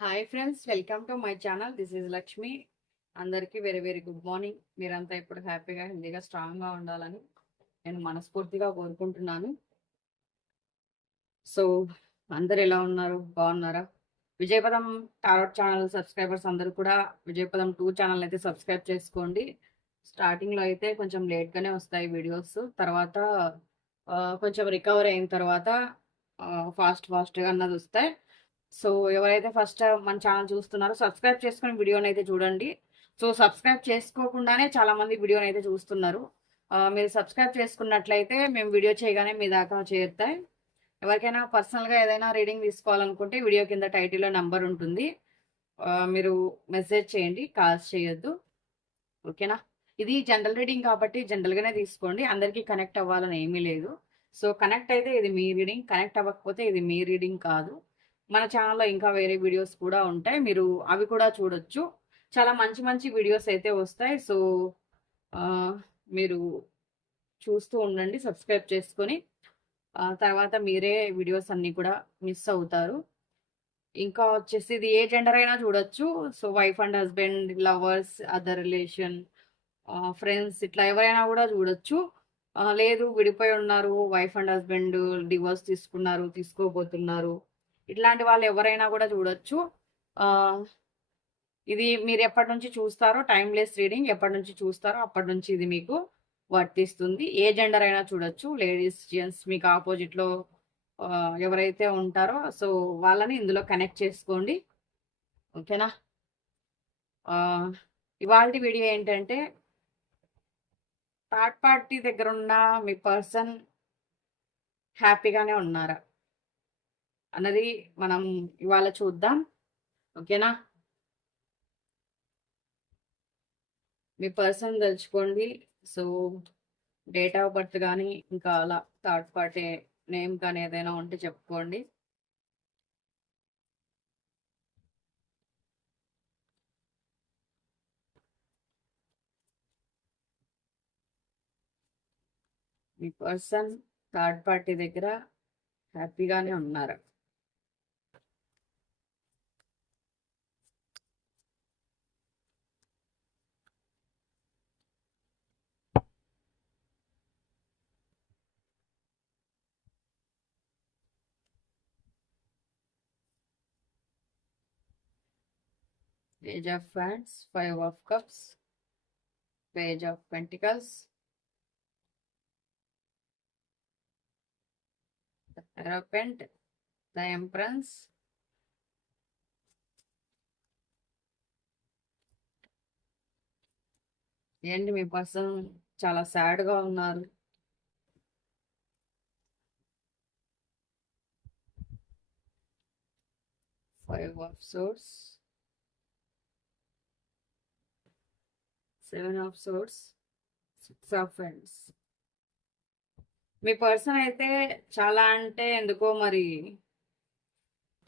Hi friends, welcome to my channel. This is Lakshmi. అందరికీ very very good morning. మీరంతా ఇప్పుడు హ్యాపీగా హెల్దీగా స్ట్రాంగ్గా ఉండాలని నేను మనస్ఫూర్తిగా కోరుకుంటున్నాను. సో అందరు ఎలా ఉన్నారు? బాగున్నారా? విజయపదం టారోట్ ఛానల్ సబ్స్క్రైబర్స్ అందరూ కూడా విజయపదం 2 ఛానల్ అయితే సబ్స్క్రైబ్ చేసుకోండి. స్టార్టింగ్లో అయితే కొంచెం లేట్గానే వస్తాయి వీడియోస్. తర్వాత కొంచెం రికవర్ అయిన తర్వాత ఫాస్ట్గా అన్నది వస్తాయి. సో ఎవరైతే ఫస్ట్ మన ఛానల్ చూస్తున్నారో సబ్స్క్రైబ్ చేసుకుని వీడియోని అయితే చూడండి. సో సబ్స్క్రైబ్ చేసుకోకుండానే చాలామంది వీడియోని అయితే చూస్తున్నారు. మీరు సబ్స్క్రైబ్ చేసుకున్నట్లయితే మేము వీడియో చేయగానే మీ దాకా చేరుతాయి. ఎవరికైనా పర్సనల్గా ఏదైనా రీడింగ్ తీసుకోవాలనుకుంటే వీడియో కింద టైటిల్లో నంబర్ ఉంటుంది. మీరు మెసేజ్ చేయండి, కాల్స్ చేయొద్దు. ఓకేనా? ఇది జనరల్ రీడింగ్ కాబట్టి జనరల్గానే తీసుకోండి. అందరికీ కనెక్ట్ అవ్వాలని ఏమీ లేదు. సో కనెక్ట్ అయితే ఇది మీ రీడింగ్, కనెక్ట్ అవ్వకపోతే ఇది మీ రీడింగ్ కాదు. మన ఛానల్లో ఇంకా వేరే వీడియోస్ కూడా ఉంటాయి, మీరు అవి కూడా చూడొచ్చు. చాలా మంచి మంచి వీడియోస్ అయితే వస్తాయి. సో మీరు చూస్తూ ఉండండి, సబ్స్క్రైబ్ చేసుకొని. తర్వాత మీరే వీడియోస్ అన్నీ కూడా మిస్ అవుతారు. ఇంకా వచ్చేసి ఇది ఏ జెండర్ అయినా చూడొచ్చు. So wife and husband, lovers, other relation, friends, ఇట్లా ఎవరైనా కూడా చూడొచ్చు. లేదు విడిపోయి ఉన్నారు, వైఫ్ అండ్ హస్బెండ్ డివోర్స్ తీసుకున్నారు, తీసుకోబోతున్నారు, ఇట్లాంటి వాళ్ళు ఎవరైనా కూడా చూడొచ్చు. ఇది మీరు ఎప్పటి నుంచి చూస్తారో, టైమ్లెస్ రీడింగ్ ఎప్పటి నుంచి చూస్తారో అప్పటి నుంచి ఇది మీకు వర్తిస్తుంది. ఏ జెండర్ అయినా చూడొచ్చు, లేడీస్, జెంట్స్, మీకు ఆపోజిట్లో ఎవరైతే ఉంటారో సో వాళ్ళని ఇందులో కనెక్ట్ చేసుకోండి. ఓకేనా? ఇవాళ వీడియో ఏంటంటే, థర్డ్ పార్టీ దగ్గర ఉన్న మీ పర్సన్ హ్యాపీగానే ఉన్నారా అన్నది మనం ఇవాళ చూద్దాం. ఓకేనా? మీ పర్సన్ తెలుసుకోండి. సో డేట్ ఆఫ్ బర్త్ కానీ ఇంకా అలా థర్డ్ పార్టీ నేమ్ కానీ ఏదైనా ఉంటే చెప్పుకోండి. మీ పర్సన్ థర్డ్ పార్టీ దగ్గర హ్యాపీగానే ఉన్నారు. Page of Wands, 5 of Cups, Page of Pentacles, the Hierophant, the Empress, ఏంటి మీ పర్సన్ చాలా సాడ్గా ఉన్నారు. Five of Swords, 7 of Swords, 6 of Wands. Me person అయితే చాలా అంటే ఎందుకో మరి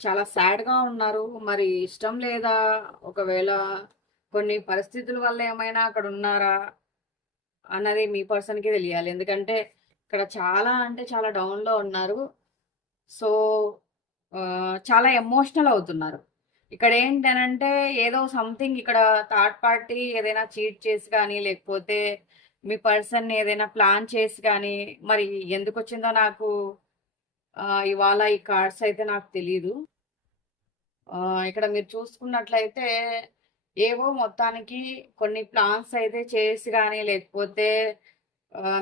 చాలా సాడ్గా ఉన్నారు. మరి ఇష్టం లేదా, ఒకవేళ కొన్ని పరిస్థితుల వల్ల ఏమైనా అక్కడ ఉన్నారా అన్నది మీ పర్సన్కి తెలియాలి. ఎందుకంటే ఇక్కడ చాలా అంటే చాలా డౌన్లో ఉన్నారు. సో చాలా ఎమోషనల్ అవుతున్నారు. ఇక్కడ ఏంటనంటే ఏదో సంథింగ్ ఇక్కడ థర్డ్ పార్టీ ఏదైనా చీట్ చేసి కానీ, లేకపోతే మీ పర్సన్ ఏదైనా ప్లాన్ చేసి కానీ, మరి ఎందుకు వచ్చిందో నాకు ఇవాళ ఈ కార్డ్స్ అయితే నాకు తెలీదు. ఇక్కడ మీరు చూసుకున్నట్లయితే ఏవో మొత్తానికి కొన్ని ప్లాన్స్ అయితే చేసి కానీ, లేకపోతే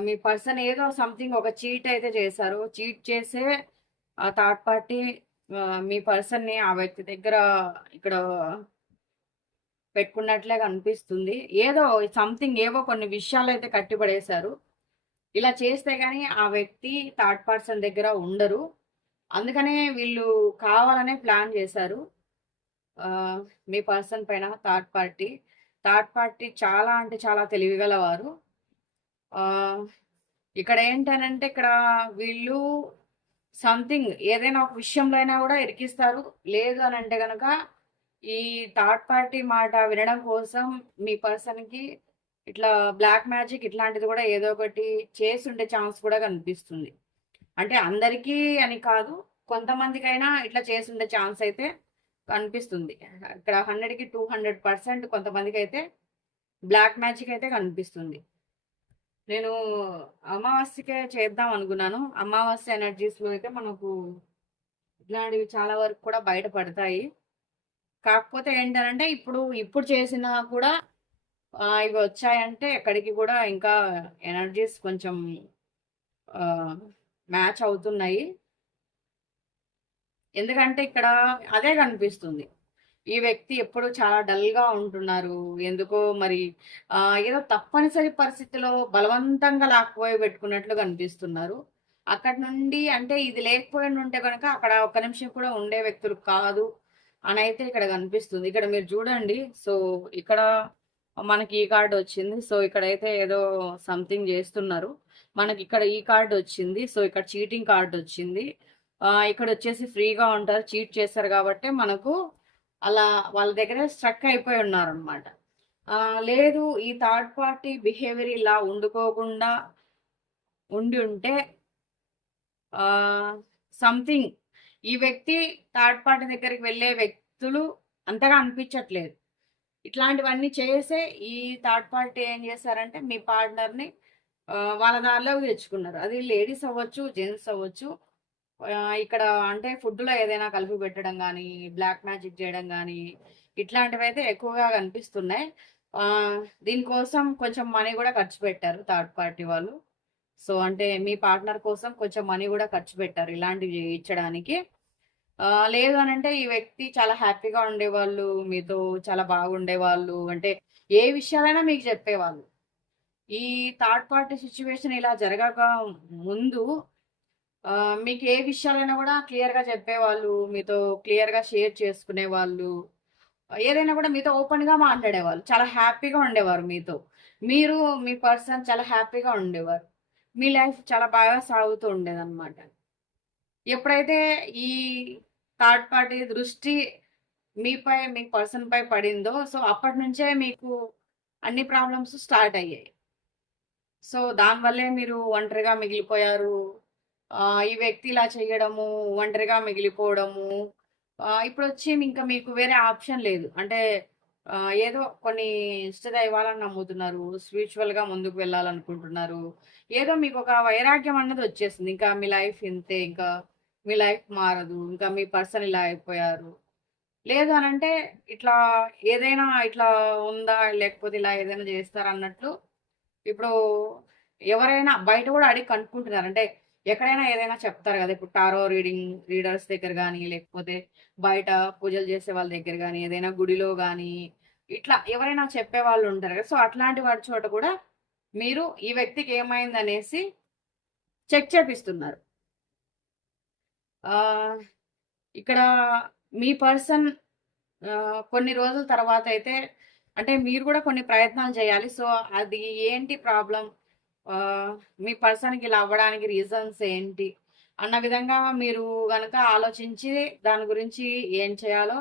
మీ పర్సన్ ఏదో సంథింగ్ ఒక చీట్ అయితే చేశారు. చీట్ చేసే ఆ థర్డ్ పార్టీ మీ పర్సన్ని ఆ వ్యక్తి దగ్గర ఇక్కడ పెట్టుకున్నట్లే కనిపిస్తుంది. ఏదో సంథింగ్ ఏవో కొన్ని విషయాలు అయితే కట్టిపడేశారు. ఇలా చేస్తే కానీ ఆ వ్యక్తి థర్డ్ పర్సన్ దగ్గర ఉండరు. అందుకనే వీళ్ళు కావాలనే ప్లాన్ చేశారు మీ పర్సన్ పైన. థర్డ్ పార్టీ చాలా అంటే చాలా తెలివిగలవారు. ఇక్కడ ఏంటనంటే ఇక్కడ వీళ్ళు సంథింగ్ ఏదైనా ఒక విషయంలో అయినా కూడా ఇరికిస్తారు. లేదు అని అంటే కనుక ఈ థర్డ్ పార్టీ మాట వినడం కోసం మీ పర్సన్కి ఇట్లా బ్లాక్ మ్యాజిక్ ఇట్లాంటిది కూడా ఏదో ఒకటి చేసి ఉండే ఛాన్స్ కూడా కనిపిస్తుంది. అంటే అందరికీ అని కాదు, కొంతమందికైనా ఇట్లా చేసి ఉండే ఛాన్స్ అయితే కనిపిస్తుంది. ఇక్కడ 100కి 200% కొంతమందికైతే బ్లాక్ మ్యాజిక్ అయితే కనిపిస్తుంది. నేను అమావాస్యకే చేద్దాం అనుకున్నాను. అమావాస్య ఎనర్జీస్‌లో అయితే మనకు ఇట్లాంటివి చాలా వరకు కూడా బయటపడతాయి. కాకపోతే ఏంటనంటే ఇప్పుడు చేసినా కూడా ఇవి వచ్చాయంటే ఎక్కడికి కూడా ఇంకా ఎనర్జీస్ కొంచెం మ్యాచ్ అవుతున్నాయి. ఎందుకంటే ఇక్కడ అదే కనిపిస్తుంది. ఈ వ్యక్తి ఎప్పుడు చాలా డల్‌గా ఉంటున్నారు. ఎందుకో మరి ఏదో తప్పనిసరి పరిస్థితిలో బలవంతంగా లాక్కుపోయి పెట్టుకున్నట్లు కనిపిస్తున్నారు. అక్కడి నుండి అంటే ఇది లేకపోయుండుంటే గనక అక్కడ ఒక్క నిమిషం కూడా ఉండే వ్యక్తులు కాదు అనైతే ఇక్కడ కనిపిస్తుంది. ఇక్కడ మీరు చూడండి. సో, ఇక్కడ మనకి ఈ కార్డ్ వచ్చింది. సో, ఇక్కడైతే ఏదో సంథింగ్ చేస్తున్నారు. మనకిక్కడ ఈ కార్డ్ వచ్చింది. సో, ఇక్కడ చీటింగ్ కార్డ్ వచ్చింది. ఇక్కడొచ్చేసి ఫ్రీగా ఉంటారు. చీట్ చేస్తారు గాబట్టే మనకు అలా వాళ్ళ దగ్గర స్ట్రక్ అయిపోయి ఉన్నారనమాట. లేదు ఈ థర్డ్ పార్టీ బిహేవియర్ ఇలా ఉండుకోకుండా ఉండి ఉంటే సంథింగ్ ఈ వ్యక్తి థర్డ్ పార్టీ దగ్గరికి వెళ్ళే వ్యక్తులు అంతగా అనిపించట్లేదు. ఇట్లాంటివన్నీ చేసే ఈ థర్డ్ పార్టీ ఏం చేశారంటే మీ పార్ట్నర్‌ని వాళ్ళ దారిలోకి తెచ్చుకున్నారు. అది లేడీస్ అవ్వచ్చు, జెంట్స్ అవ్వచ్చు. ఇక్కడ అంటే ఫుడ్‌లో ఏదైనా కలిపి పెట్టడం గానీ, బ్లాక్ మ్యాజిక్ చేయడం గానీ, ఇట్లాంటివైతే ఎక్కువగా కనిపిస్తున్నాయి. దీనికోసం కొంచెం మనీ గూడా ఖర్చు పెట్టారు థర్డ్ పార్టీ వాళ్ళు. సో, అంటే మీ పార్ట్నర్ కోసం కొంచెం మనీ గూడా ఖర్చు పెట్టారు ఇలాంటివి చేయించడానికి. లేదు అనంటే ఈ వ్యక్తి చాలా హ్యాపీగా ఉండేవాళ్ళు. మీతో చాలా బాగుండేవాళ్ళు. అంటే ఏ విషయాలైనా మీకు చెప్పేవాళ్ళు. ఈ థర్డ్ పార్టీ సిట్యుయేషన్ ఇలా జరగక ముందు మీకు ఏ విషయాలైనా కూడా క్లియర్‌గా చెప్పేవాళ్ళు. మీతో క్లియర్‌గా షేర్ చేసుకునేవాళ్ళు. ఏదైనా కూడా మీతో ఓపెన్‌గా మాట్లాడేవాళ్ళు. చాలా హ్యాపీగా ఉండేవారు మీతో. మీరు మీ పర్సన్ చాలా హ్యాపీగా ఉండేవారు. మీ లైఫ్ చాలా బాగా సాగుతూ ఉండేదన్నమాట. ఎప్పుడైతే ఈ థర్డ్ పార్టీ దృష్టి మీపై, మీ పర్సన్‌పై పడిందో, సో, అప్పటినుంచే మీకు అన్ని ప్రాబ్లమ్స్ స్టార్ట్ అయ్యాయి. సో, దానివల్లే మీరు ఒంటరిగా మిగిలిపోయారు. ఈ వ్యక్తి ఇలా చేయడము, ఒంటరిగా మిగిలిపోవడము. ఇప్పుడొచ్చి ఇంక మీకు వేరే ఆప్షన్ లేదు. అంటే ఏదో కొన్ని ఇష్టదైవాలను నమ్ముతున్నారు. స్పిరిచువల్‌గా ముందుకు వెళ్ళాలనుకుంటున్నారు. ఏదో మీకొక వైరాగ్యం అన్నది వచ్చేసింది. ఇంకా మీ లైఫ్ ఇంతే. ఇంకా మీ లైఫ్ మారదు. ఇంకా మీ పర్సన్ ఇలా అయిపోయారు. లేదు అనంటే ఇట్లా ఏదైనా ఇట్లా ఉందా? లేకపోతే ఇలా ఏదైనా చేస్తారన్నట్లు ఇప్పుడు ఎవరైనా బయట గూడా అడిగి కనుక్కుంటున్నారు. అంటే ఎక్కడైనా ఏదైనా చెప్తారు గదా! ఇప్పుడు టారో రీడర్స్ దగ్గర గానీ, లేకపోతే బయట పూజలు చేసే వాళ్ళ దగ్గర గానీ, ఏదైనా గుడిలో గానీ, ఇట్లా ఎవరైనా చెప్పేవాళ్ళు ఉంటారు గదా! సో, అట్లాంటి వాటి చోట కూడా మీరు ఈ వ్యక్తికి ఏమైందనేసి చెక్ చేపిస్తున్నారు. ఆహ్, ఇక్కడ మీ పర్సన్ కొన్ని రోజుల తర్వాతయితే అంటే మీరు గూడా కొన్ని ప్రయత్నాలు చేయాలి. సో, అది ఏంటి ప్రాబ్లమ్? మీ పర్సన్‌కి ఇలా అవ్వడానికి రీజన్స్ ఏంటి? అన్న విధంగా మీరు గనక ఆలోచించి దాని గురించి ఏం చేయాలో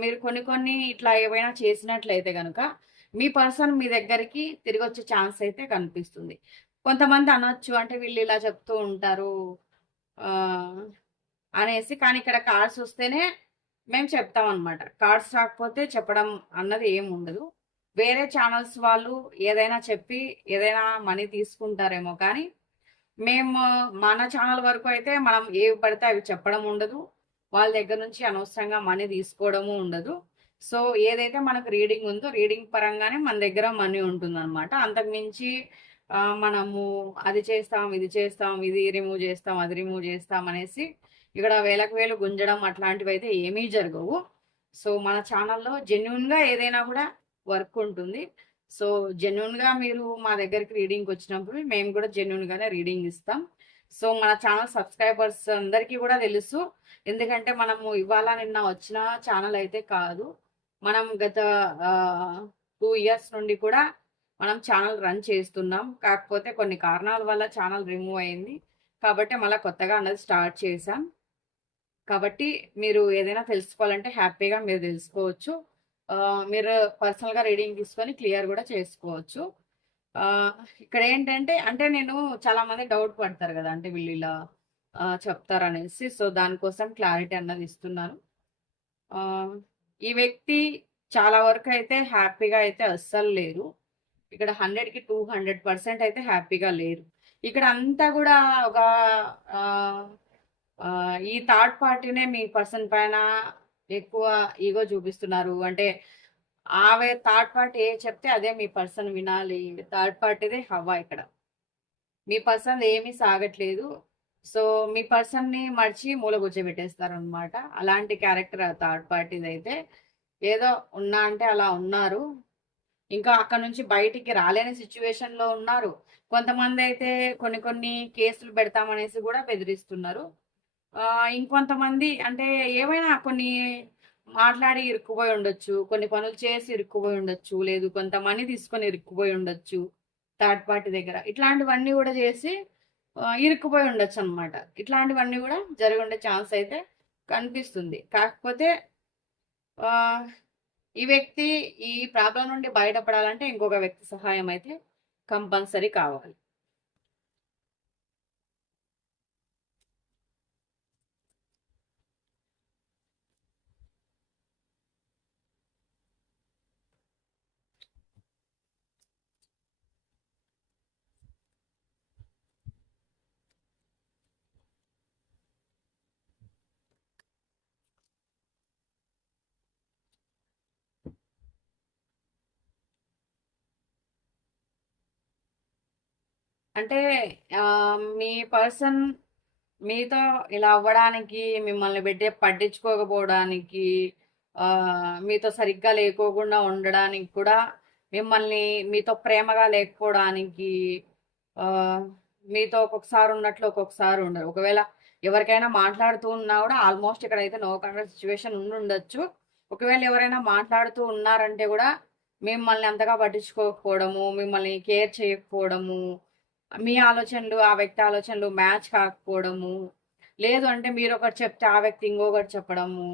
మీరు కొన్ని ఇట్లా ఏవైనా చేసినట్లయితే గనక మీ పర్సన్ మీ దగ్గరికి తిరిగొచ్చే ఛాన్స్ అయితే కనిపిస్తుంది. కొంతమంది అనొచ్చు అంటే వీళ్ళు ఇలా చెప్తూ ఉంటారు ఆహ్, అనేసి. కానీ ఇక్కడ కార్డ్స్ వస్తేనే మేము చెప్తామనమాట. కార్డ్స్ రాకపోతే చెప్పడం అన్నది ఏముండదు. వేరే ఛానల్స్ వాళ్ళు ఏదైనా చెప్పి ఏదైనా మనీ తీసుకుంటారేమో కానీ, మేము మన ఛానల్ వరకు అయితే మనం ఏవి పడితే అవి చెప్పడం ఉండదు. వాళ్ళ దగ్గర నుంచి అనవసరంగా మనీ తీసుకోవడము ఉండదు. సో, ఏదైతే మనకు రీడింగ్ ఉందో రీడింగ్ పరంగానే మన దగ్గర మనీ ఉంటుందనమాట. అంతకు మించి మనము అది చేస్తాం, ఇది చేస్తాం, ఇది రిమూవ్ చేస్తాం, అది రిమూవ్ చేస్తాం అనేసి ఇక్కడ వేలకు వేలు గుంజడం అట్లాంటివైతే ఏమీ జరగవు. సో, మన ఛానల్‌లో జెన్యూన్‌గా ఏదైనా కూడా వర్క్ ఉంటుంది. సో, జెన్యూన్‌గా మీరు మా దగ్గరికి రీడింగ్‌కొచ్చినప్పుడు మేము కూడా జెన్యూన్‌గానే రీడింగ్ ఇస్తాం. సో, మన ఛానల్ సబ్స్క్రైబర్స్ అందరికీ కూడా తెలుసు. ఎందుకంటే మనము ఇవాళ నిన్న వచ్చిన ఛానల్ అయితే కాదు. మనం గత 2 ఇయర్స్ నుండి కూడా మనం ఛానల్ రన్ చేస్తున్నాం. కాకపోతే కొన్ని కారణాల వల్ల ఛానల్ రిమూవ్ అయింది. కాబట్టి మళ్ళా కొత్తగా అన్నది స్టార్ట్ చేశాం. కాబట్టి మీరు ఏదైనా తెలుసుకోవాలంటే హ్యాపీగా మీరు తెలుసుకోవచ్చు. మీరు పర్సనల్‌గా రీడింగ్ తీసుకొని క్లియర్ గూడా చేసుకోవచ్చు. ఆహ్, ఇక్కడేంటంటే అంటే నేను చాలామంది డౌట్ పడతారు గదా! అంటే వీళ్ళిలా చెప్తారనేసి. సో, దానికోసం క్లారిటీ అన్నది ఇస్తున్నాను. ఈ వ్యక్తి చాలా వరకు అయితే హ్యాపీగా అయితే అస్సలు లేరు. ఇక్కడ 100కి 200% అయితే హ్యాపీగా లేరు. ఇక్కడ అంతా గూడా ఒక ఆహ్, ఈ థర్డ్ పార్టీనే మీ పర్సన్ పైన ఎక్కువ ఈగో చూపిస్తున్నారు. అంటే ఆమె థర్డ్ పార్టీ ఏది చెప్తే అదే మీ పర్సన్ వినాలి. థర్డ్ పార్టీదే హవా ఇక్కడ. మీ పర్సన్‌ది ఏమీ సాగట్లేదు. సో, మీ పర్సన్‌ని మర్చి మూల కూర్చోబెట్టేస్తారనమాట. అలాంటి క్యారెక్టర్ థర్డ్ పార్టీదైతే. ఏదో ఉన్నా అంటే అలా ఉన్నారు. ఇంకా అక్కడి నుంచి బయటికి రాలేని సిట్యుయేషన్‌లో ఉన్నారు. కొంతమందైతే కొన్ని కొన్ని కేసులు పెడతామనేసి గూడా బెదిరిస్తున్నారు. ఇంకొంతమంది అంటే ఏమైనా కొన్ని మాట్లాడి ఇరుక్కుపోయి ఉండొచ్చు. కొన్ని పనులు చేసి ఇరుక్కుపోయి ఉండొచ్చు. లేదు కొంత మనీ తీసుకొని ఇరుక్కుపోయి ఉండొచ్చు. థర్డ్ పార్టీ దగ్గర. ఇట్లాంటివన్నీ గూడా జేసి ఇరుక్కుపోయి ఉండొచ్చనమాట. ఇట్లాంటివన్నీ గూడా జరిగుండే ఛాన్స్ అయితే కనిపిస్తుంది. కాకపోతే ఆహ్, ఈ వ్యక్తి ఈ ప్రాబ్లమ్ నుండి బయటపడాలంటే ఇంకొక వ్యక్తి సహాయం అయితే కంపల్సరీ కావాలి. అంటే మీ పర్సన్ మీతో ఇలా అవ్వడానికి, మిమ్మల్ని పట్టించుకోకపోవడానికి, మీతో సరిగ్గా లేకోకుండా ఉండడానికి కూడా, మిమ్మల్ని మీతో ప్రేమగా లేకపోవడానికి, ఆహ్, మీతో ఒక్కొక్కసారి ఉన్నట్లు ఒక్కొక్కసారి ఉండరు. ఒకవేళ ఎవరికైనా మాట్లాడుతూ ఉన్నా కూడా ఆల్మోస్ట్ ఇక్కడైతే నో కాంటాక్ట్ సిట్యుయేషన్ ఉండుండొచ్చు. ఒకవేళ ఎవరైనా మాట్లాడుతూ ఉన్నారంటే కూడా మిమ్మల్ని అంతగా పట్టించుకోకపోవడము, మిమ్మల్ని కేర్ చేయకపోవడము, మీ ఆలోచనలు, ఆ వ్యక్తి ఆలోచనలు మ్యాచ్ కాకపోవడము, లేదు అంటే మీరొకటి చెప్తే ఆ వ్యక్తి ఇంకొకటి చెప్పడము,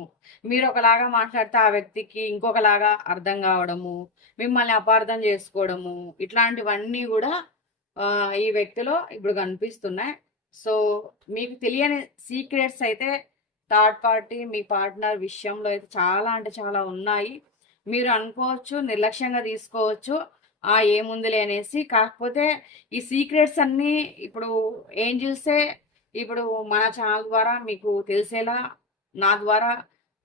మీరొకలాగా మాట్లాడితే ఆ వ్యక్తికి ఇంకొకలాగా అర్థం కావడము, మిమ్మల్ని అపార్థం చేసుకోవడము, ఇట్లాంటివన్నీ గూడా ఈ వ్యక్తిలో ఇప్పుడు కనిపిస్తున్నాయి. సో, మీకు తెలియని సీక్రెట్స్ అయితే థర్డ్ పార్టీ మీ పార్ట్నర్ విషయంలో అయితే చాలా అంటే చాలా ఉన్నాయి. మీరు అనుకోవచ్చు, నిర్లక్ష్యంగా తీసుకోవచ్చు. ఏముందిలే అనేసి. కాకపోతే ఈ సీక్రెట్స్ అన్నీ ఇప్పుడు ఏంజెల్సే ఇప్పుడు మన ఛానల్ ద్వారా మీకు తెలిసేలా నా ద్వారా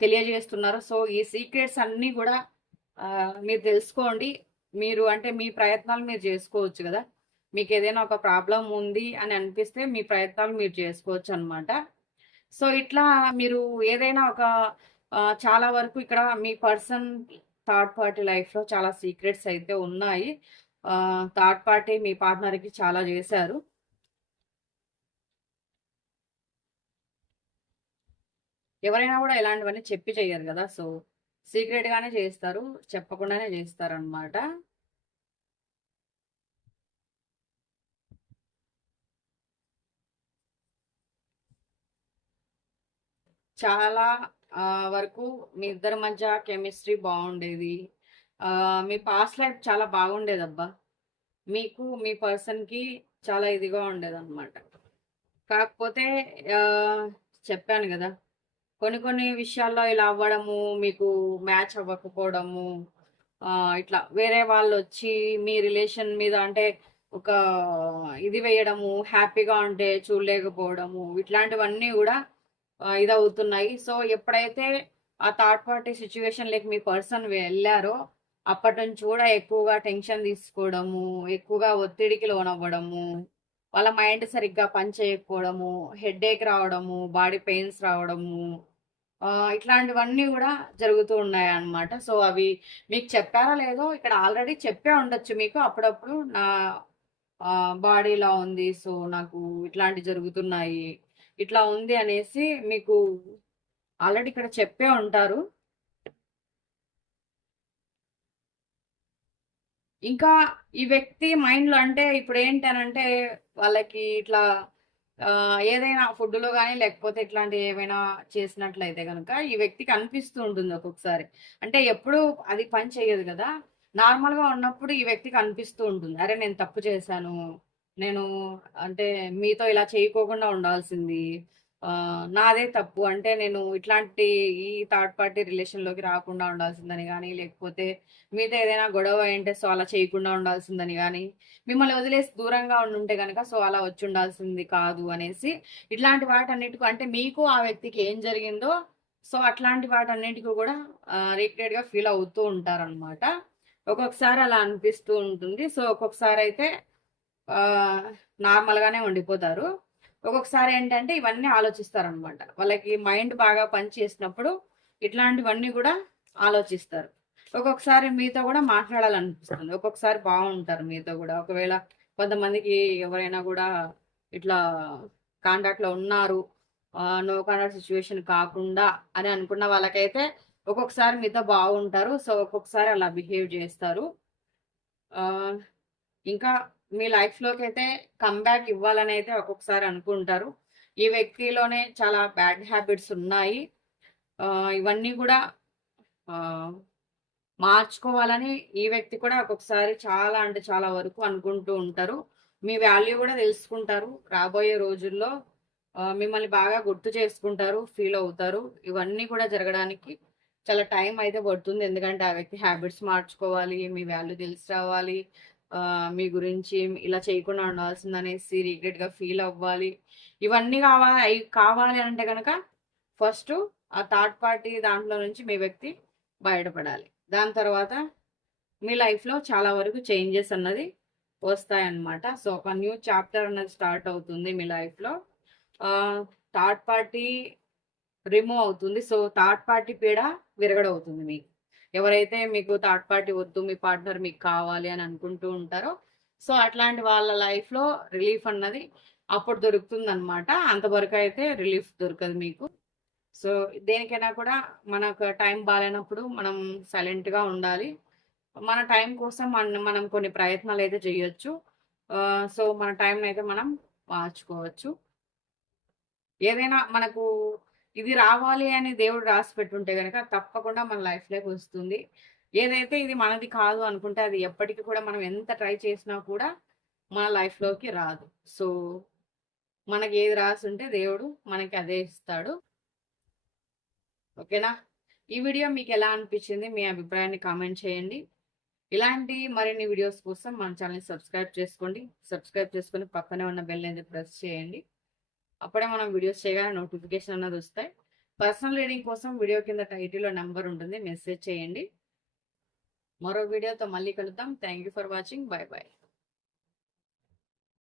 తెలియజేస్తున్నారు. సో, ఈ సీక్రెట్స్ అన్నీ గూడా మీరు తెలుసుకోండి. మీరు అంటే మీ ప్రయత్నాలు మీరు చేసుకోవచ్చు గదా! మీకేదైనా ఒక ప్రాబ్లమ్ ఉంది అని అనిపిస్తే మీ ప్రయత్నాలు మీరు చేసుకోవచ్చనమాట. సో, ఇట్లా మీరు ఏదైనా ఒక చాలా వరకు ఇక్కడ మీ పర్సన్ థర్డ్ పార్టీ లైఫ్‌లో చాలా సీక్రెట్స్ అయితే ఉన్నాయి. థర్డ్ పార్టీ మీ పార్ట్నర్‌కి చాలా జేశారు. ఎవరైనా గూడా ఇలాంటివన్నీ చెప్పి చెయ్యరు గదా! సో, సీక్రెట్‌గానే చేస్తారు. చెప్పకుండానే జేస్తారనమాట. చాలా వరకు మీ ఇద్దరి మధ్య కెమిస్ట్రీ బావుండేది. మీ పాస్ట్ లైఫ్ చాలా బాగుండేదబ్బా! మీకు మీ పర్సన్‌కి చాలా ఇదిగా ఉండేదనమాట. కాకపోతే ఆహ్, చెప్పాను గదా! కొన్ని కొన్ని విషయాల్లో ఇలా అవ్వడము, మీకు మ్యాచ్ అవ్వకపోవడము, ఇట్లా వేరే వాళ్ళొచ్చి మీ రిలేషన్ మీద అంటే ఒక ఇది వేయడము, హ్యాపీగా ఉంటే చూడలేకపోవడము, ఇట్లాంటివన్నీ గూడా ఇదవుతున్నాయి. సో, ఎప్పుడైతే ఆ థర్డ్ పార్టీ సిట్యుయేషన్‌లోకి మీ పర్సన్ వెళ్లారో, అప్పటినుంచి కూడా ఎక్కువగా టెన్షన్ తీసుకోవడము, ఎక్కువగా ఒత్తిడికి లోనవ్వడము, వాళ్ళ మైండ్ సరిగ్గా పని చేయకపోవడము, హెడ్‌ఏక్ రావడము, బాడీ పెయిన్స్ రావడము, ఇట్లాంటివన్నీ గూడా జరుగుతూ ఉన్నాయన్నమాట. సో, అవి మీకు చెప్పారో లేదో ఇక్కడ ఆల్రెడీ చెప్పే ఉండొచ్చు మీకు అప్పుడప్పుడు బాడీ ఇలా ఉంది. సో, నాకు ఇట్లాంటివి జరుగుతున్నాయి. ఇట్లా ఉంది అనేసి మీకు ఆల్రెడీ ఇక్కడ చెప్పే ఉంటారు. ఇంకా ఈ వ్యక్తి మైండ్‌లో అంటే ఇప్పుడేంటనంటే వాళ్ళకి ఇట్లా ఏదైనా ఫుడ్‌లో గాని లేకపోతే ఇట్లాంటివి ఏమైనా చేసినట్లయితే గనక ఈ వ్యక్తికి అనిపిస్తూ ఉంటుంది ఒక్కొక్కసారి. అంటే ఎప్పుడూ అది పని చెయ్యదు గదా! నార్మల్‌గా ఉన్నప్పుడు ఈ వ్యక్తికి అనిపిస్తూ ఉంటుంది. అరే! నేను తప్పు చేశాను. నేను అంటే మీతో ఇలా చేయకోకుండా ఉండాల్సింది. నాదే తప్పు. అంటే నేను ఇట్లాంటి ఈ థర్డ్ పార్టీ రిలేషన్‌లోకి రాకుండా ఉండాల్సిందని గానీ, లేకపోతే మీతో ఏదైనా గొడవ అయ్యుంటే సో, అలా చేయకుండా ఉండాల్సిందని గానీ, మిమ్మల్ని వదిలేసి దూరంగా ఉండుంటే గనక సో, అలా వచ్చుండాల్సింది కాదు అనేసి ఇట్లాంటి వాటన్నిటికి అంటే మీకు ఆ వ్యక్తికి ఏం జరిగిందో సో, అట్లాంటి వాటన్నిటికి గూడా రిగ్రెట్‌గా ఫీల్ అవుతూ ఉంటారనమాట. ఒక్కొక్కసారి అలా అనిపిస్తూ ఉంటుంది. సో, ఒక్కొక్కసారయితే ఆహ్, నార్మల్‌గానే ఉండిపోతారు. ఒక్కొక్కసారి ఏంటంటే ఇవన్నీ ఆలోచిస్తారనమాట. వాళ్ళకి మైండ్ బాగా పనిచేసినప్పుడు ఇట్లాంటివన్నీ గూడా ఆలోచిస్తారు. ఒక్కొక్కసారి మీతో గూడా మాట్లాడాలనిపిస్తుంది. ఒక్కొక్కసారి బావుంటారు మీతో గూడా. ఒకవేళ కొంతమందికి ఎవరైనా గూడా ఇట్లా కాంటాక్ట్‌లో ఉన్నారు. నో కాంటాక్ట్ సిట్యుయేషన్ కాకుండా అని అనుకున్న వాళ్ళకైతే ఒక్కొక్కసారి మీతో బాగుంటారు. సో, ఒక్కొక్కసారి అలా బిహేవ్ జేస్తారు. ఆహ్, ఇంకా మీ లైఫ్‌లోకైతే కమ్‌బ్యాక్ ఇవ్వాలనైతే ఒక్కొక్కసారి అనుకుంటారు. ఈ వ్యక్తిలోనే చాలా బ్యాడ్ హ్యాబిట్స్ ఉన్నాయి. ఇవన్నీ గూడా ఆహ్, మార్చుకోవాలని ఈ వ్యక్తి కూడా ఒక్కొక్కసారి చాలా అంటే చాలా వరకు అనుకుంటూ ఉంటారు. మీ వాల్యూ గూడా తెలుసుకుంటారు. రాబోయే రోజుల్లో మిమ్మల్ని బాగా గుర్తు చేసుకుంటారు, ఫీల్ అవుతారు. ఇవన్నీ కూడా జరగడానికి చాలా టైం అయితే పడుతుంది. ఎందుకంటే ఆ వ్యక్తి హ్యాబిట్స్ మార్చుకోవాలి, మీ వాల్యూ తెలిసి రావాలి. మీ గురించి ఇలా చేయకుండా ఉండాల్సిందనేసి రిగ్రెట్‌గా ఫీల్ అవ్వాలి. ఇవన్నీ కావాలి అంటే గనక ఫస్టు ఆ థర్డ్ పార్టీ దాంట్లో నుంచి మీ వ్యక్తి బయటపడాలి. దాని తర్వాత మీ లైఫ్‌లో చాలా వరకు చేంజెస్ అన్నది వస్తాయన్నమాట. సో, ఒక న్యూ చాప్టర్ అన్నది స్టార్ట్ అవుతుంది మీ లైఫ్‌లో. ఆహ్, థర్డ్ పార్టీ రిమూవ్ అవుతుంది. సో, థర్డ్ పార్టీ పీడ విరగడవుతుంది మీకు. ఎవరైతే మీకు థర్డ్ పార్టీ వద్దు, మీ పార్ట్నర్ మీకు కావాలి అని అనుకుంటూ ఉంటారో, సో, అట్లాంటి వాళ్ళ లైఫ్‌లో రిలీఫ్ అన్నది అప్పుడు దొరుకుతుందనమాట. అంతవరకైతే రిలీఫ్ దొరకదు మీకు. సో, దేనికైనా కూడా మనకు టైం బాలేనప్పుడు మనం సైలెంట్‌గా ఉండాలి. మన టైం కోసం మనం కొన్ని ప్రయత్నాలైతే చేయొచ్చు. సో, మన టైంనైతే మనం మార్చుకోవచ్చు. ఏదైనా మనకు ఇది రావాలి అని దేవుడు రాసిపెట్టుంటే గనక తప్పకుండా మన లైఫ్‌లోకి వస్తుంది. ఏదైతే ఇది మనది కాదు అనుకుంటే అది ఎప్పటికి కూడా మనం ఎంత ట్రై చేసినా కూడా మన లైఫ్‌లోకి రాదు. సో, మనకి ఏది రాసుంటే దేవుడు మనకి అదే ఇస్తాడు. ఓకేనా? ఈ వీడియో మీకెలా అనిపించింది? మీ అభిప్రాయాన్ని కామెంట్ చేయండి. ఇలాంటి మరిన్ని వీడియోస్ కోసం మన ఛానెల్‌ని సబ్స్క్రైబ్ చేసుకోండి. సబ్స్క్రైబ్ చేసుకొని పక్కనే ఉన్న బెల్ అనేది ప్రెస్ చేయండి. అప్పుడే మనం వీడియోస్ చేయగానే నోటిఫికేషన్ అన్నది వస్తాయి. పర్సనల్ రీడింగ్ కోసం వీడియో కింద టైటిల్‌లో నంబర్ ఉంటుంది. మెసేజ్ చేయండి. మరో వీడియోతో మళ్ళీ కలుద్దాం. Thank you for watching. By by.